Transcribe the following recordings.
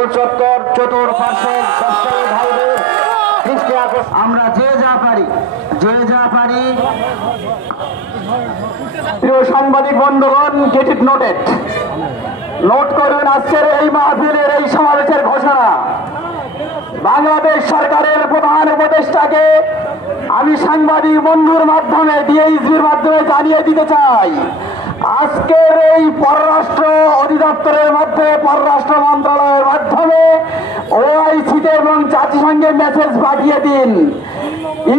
গোল চত্বর আমরা যে যা পারি, যে যা পারি। প্রিয় সাংবাদিক বন্ধুগণ গেট ইট নোটেড নোট করুন, আজকের এই মাহফিলের এই সমাবেশের ঘোষণা। বাংলাদেশ সরকারের প্রধান উপদেষ্টাকে আমি সাংবাদিক বন্ধুর মাধ্যমে ডিএইচবির মাধ্যমে জানিয়ে দিতে চাই। আজকের এই পররাষ্ট্র অধিদপ্তরের মধ্যে পররাষ্ট্র মন্ত্রণালয়ের এবং জাতিসংঘে মেসেজ পাঠিয়ে দিন।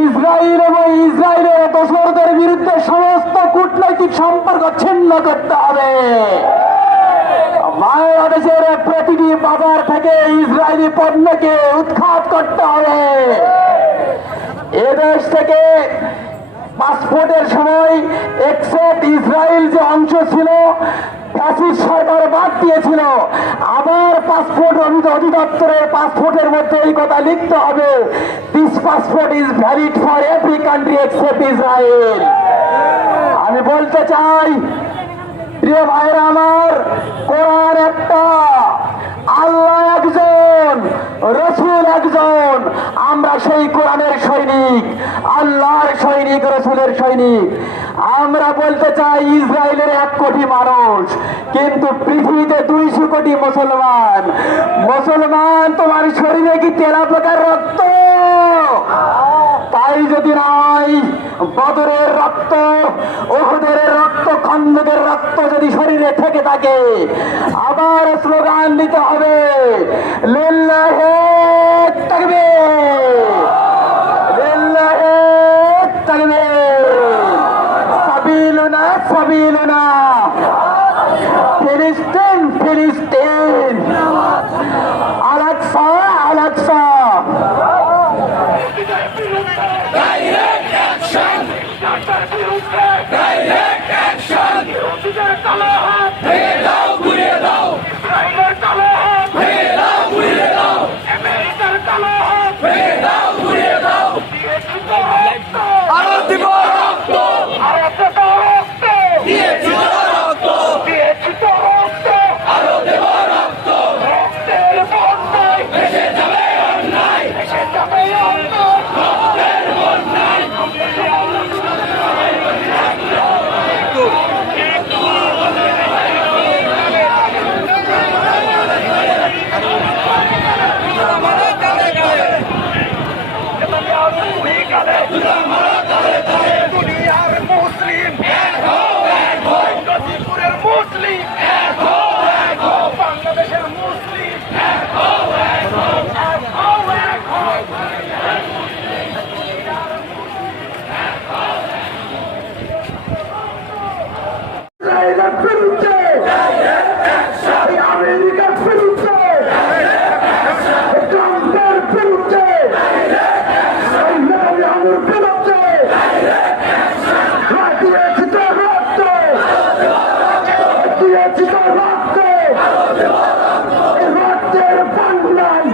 ইসরায়েল এবং ইসরায়েলের দোসরদের বিরুদ্ধে সমস্ত কূটনৈতিক সম্পর্ক ছিন্ন করতে হবে। বাংলাদেশের প্রতিটি বাজার থেকে ইসরায়েলি পণ্যকে উৎখাত করতে হবে। এদেশ থেকে পাসপোর্টের সময় এক্সেপ্ট ইসরায়েল যে অংশ ছিল ফ্যাসিস্ট সরকার বাদ দিয়েছিল। আমার পাসপোর্ট অধিদপ্তরের পাসপোর্টের মধ্যে এই কথা লিখতে হবে। This passport is valid for every country except Israel আমি বলতে চাই, প্রিয় ভাইরা আমার একজন আমরা সেই কোরআনের সৈনিক, আল্লাহর সৈনিক, রসুলের সৈনিক। আমরা বলতে চাই, ইসরায়েলের এক কোটি মানুষ, কিন্তু পৃথিবীতে দুইশো কোটি মুসলমান। মুসলমান, তোমার শরীরে কি তেলা প্রকার রক্ত? তাই যদি নয়, বদরের রক্ত, ওহুদের রক্ত, খন্দকের রক্ত যদি শরীরে থেকে থাকে, আবার স্লোগান দিতে হবে, লিল্লাহে Babylon. Philistine, Philistine. Alexa, Alexa. Direct action. Direct action. জায়গার বিরুদ্ধে আমেরিকার বিরুদ্ধে ট্রাম্পের বিরুদ্ধে আলুর বিরুদ্ধে দিয়েছি তো রক্ত দিয়েছি তো রক্ত রক্তের বাংলায়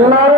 la